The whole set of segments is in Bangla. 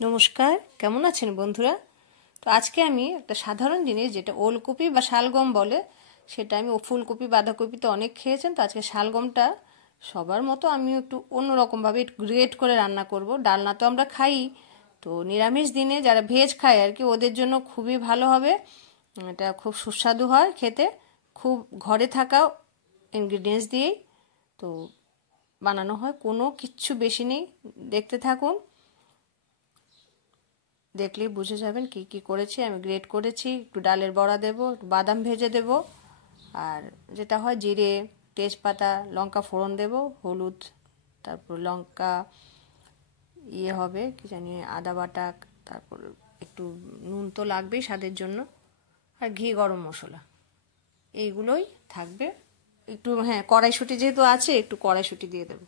নমস্কার, কেমন আছেন বন্ধুরা? তো আজকে আমি একটা সাধারণ জিনিস, যেটা ওলকপি বা শালগম বলে, সেটা আমি ফুলকপি বাঁধাকপি তো অনেক খেয়েছেন, তো আজকে শালগমটা সবার মতো আমি একটু অন্যরকমভাবে একটু গ্রেট করে রান্না করব। ডালনা তো আমরা খাই, তো নিরামিষ দিনে যারা ভেজ খায় আর কি, ওদের জন্য খুবই ভালো হবে। এটা খুব সুস্বাদু হয় খেতে, খুব ঘরে থাকা ইনগ্রিডিয়েন্টস দিয়েই তো বানানো হয়, কোনো কিচ্ছু বেশি নেই। দেখতে থাকুন, দেখলেই বুঝে যাবেন কি কি করেছি। আমি গ্রেট করেছি, একটু ডালের বড়া দেব, একটু বাদাম ভেজে দেব, আর যেটা হয় জিরে, তেজপাতা, লঙ্কা ফোড়ন দেব, হলুদ, তারপর লঙ্কা হবে কি জানি, আদা বাটা, তারপর একটু নুন তো লাগবেই স্বাদের জন্য, আর ঘি, গরম মশলা, এইগুলোই থাকবে। একটু কড়াইশুঁটি যেহেতু আছে, একটু কড়াইশুঁটি দিয়ে দেব।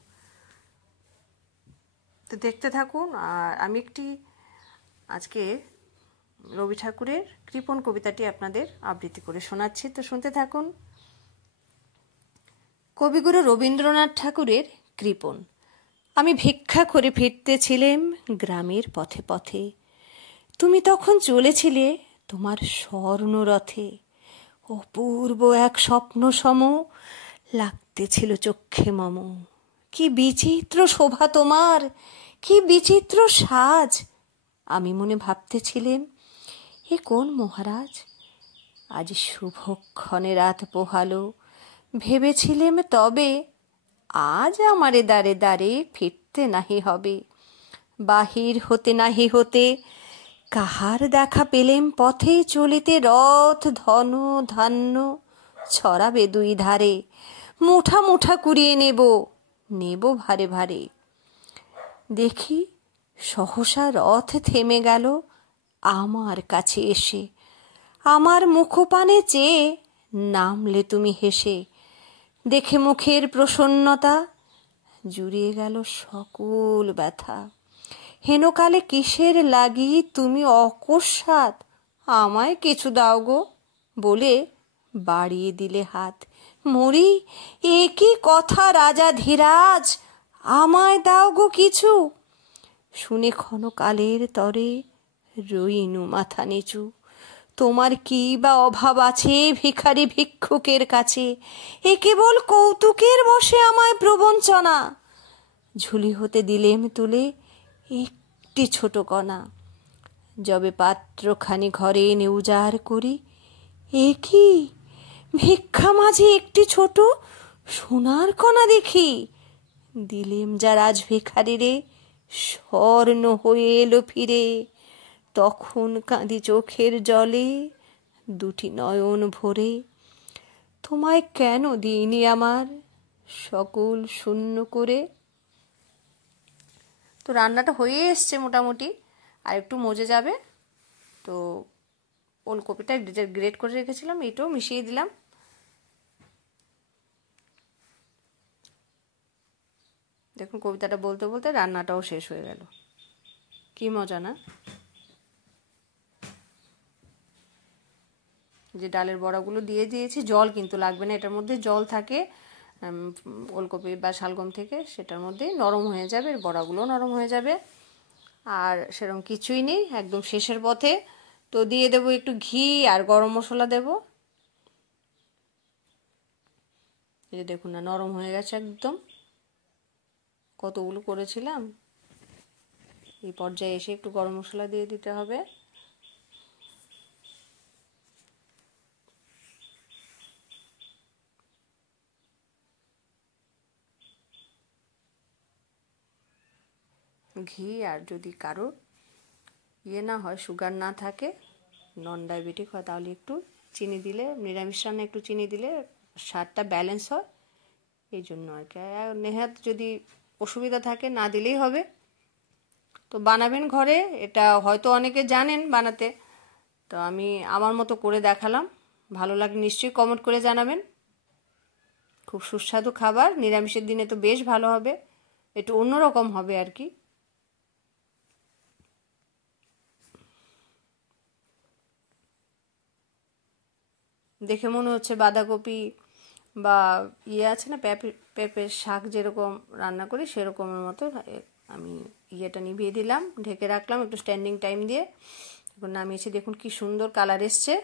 তো দেখতে থাকুন। আর আমি আজকে রবি ঠাকুরের কৃপণ কবিতাটি আপনাদের আবৃত্তি করে শোনাচ্ছি, তো শুনতে থাকুন। কবিগুরু রবীন্দ্রনাথ ঠাকুরের কৃপণ। আমি ভিক্ষা করে ফিরতেছিলাম গ্রামের পথে পথে, তুমি তখন চলেছিলে তোমার স্বর্ণরথে। অপূর্ব এক স্বপ্ন সম লাগতেছিল চক্ষে মম। কি বিচিত্র শোভা তোমার, কি বিচিত্র সাজ। আমি মনে ভাবতেছিলেন, এ কোন মহারাজ? আজ শুভক্ষণে রাত পোহালো, ভেবেছিলেম তবে আজ আমারে দ্বারে দ্বারে ফিরতে নাহি হবে। বাহির হতে নাহি হতে কাহার দেখা পেলেম পথে চলিতে, রথ ধন ধান্য ছড়াবে দুই ধারে। মুঠা মুঠা কুড়িয়ে নেব, নেব ভারে ভারে। দেখি সহসা রথ থেমে গেল আমার কাছে এসে। আমার মুখপানে চেয়ে নামলে তুমি হেসে। দেখে মুখের প্রসন্নতা জুড়িয়ে গেল সকল ব্যথা। হেনকালে কিসের লাগি তুমি অকস্মাৎ আমায় কিছু দাও গো বলে বাড়িয়ে দিলে হাত। মরি, এ কি কথা রাজা ধীরাজ, আমায় দাও গো কিছু। শুনে ক্ষণকালের তরে রইনু মাথা নিচু। তোমার কি বা অভাব আছে ভিখারি ভিক্ষুকের কাছে? এ কেবল কৌতুকের বশে আমায় প্রবঞ্চনা। ঝুলি হতে দিলেম তুলে একটি ছোট কণা, যবে পাত্রখানি ঘরে এনে উজাড় করি, এ কি ভিক্ষা মাঝে একটি ছোট সোনার কণা দেখি। দিলেম যা রাজ ভিখারিরে, স্বর্ণ হয়ে এলো ফিরে। তখন কাঁদি চোখের জলে দুটি নয়ন ভরে। তোমায় কেন দিইনি আমার সকল শূন্য করে। তো রান্নাটা হয়ে এসছে মোটামুটি, আর একটু মজে যাবে। তো ওলকপিটা গ্রেট করে রেখেছিলাম, এটাও মিশিয়ে দিলাম। দেখুন, কবিতাটা বলতে বলতে রান্নাটাও শেষ হয়ে গেল। কি মজা না? যে ডালের বড়াগুলো দিয়ে দিয়েছি, জল কিন্তু লাগবে না, এটার মধ্যে জল থাকে ওলকপি বা শালগম থেকে, সেটার মধ্যেই নরম হয়ে যাবে, বড়াগুলো নরম হয়ে যাবে। আর সেরকম কিছুই নেই, একদম শেষের পথে। তো দিয়ে দেবো একটু ঘি আর গরম মশলা দেব। এই দেখুন না, নরম হয়ে গেছে একদম। কতগুলো করেছিলাম। এই পর্যায়ে এসে একটু গরম মশলা দিয়ে দিতে হবে। ঘি, আর যদি কারো না হয়, সুগার না থাকে, নন ডায়াবেটিক হয়, তাহলে একটু চিনি দিলে, নিরামিষ রান্না একটু চিনি দিলে স্বাদটা ব্যালেন্স হয়, এই জন্য আর কি। নেহাত যদি অসুবিধা থাকে না দিলেই হবে। তো বানাবেন ঘরে, এটা হয়তো অনেকে জানেন বানাতে, তো আমি আমার মতো করে দেখালাম। ভালো লাগে নিশ্চয়ই কমেন্ট করে জানাবেন। খুব সুস্বাদু খাবার, নিরামিষের দিনে তো বেশ ভালো হবে, একটু অন্যরকম হবে আর কি। দেখে মনে হচ্ছে বাঁধাকপি বা আছে না পেঁপের শাক যেরকম রান্না করি সেরকমের মতো আমি ইয়েটা নিভিয়ে দিলাম, ঢেকে রাখলাম একটু স্ট্যান্ডিং টাইম দিয়ে। এখন নামিয়েছি, দেখুন কি সুন্দর কালার এসছে।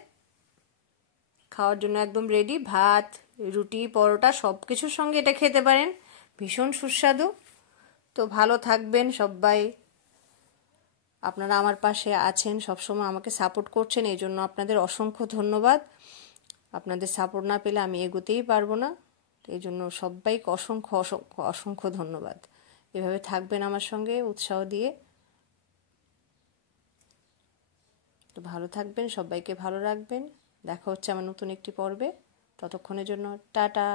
খাওয়ার জন্য একদম রেডি। ভাত, রুটি, পরোটা সব কিছুর সঙ্গে এটা খেতে পারেন, ভীষণ সুস্বাদু। তো ভালো থাকবেন সবাই। আপনারা আমার পাশে আছেন, সবসময় আমাকে সাপোর্ট করছেন, এই জন্য আপনাদের অসংখ্য ধন্যবাদ। আপনাদের সাপোর্ট না পেলে আমি এগোতেই পারবো না, এই জন্য সবাইকে অসংখ্য অসংখ্য অসংখ্য ধন্যবাদ। এভাবে থাকবেন আমার সঙ্গে উৎসাহ দিয়ে। তো ভালো থাকবেন, সবাইকে ভালো রাখবেন। দেখা হচ্ছে আমার নতুন একটি পর্বে। ততক্ষণের জন্য টাটা।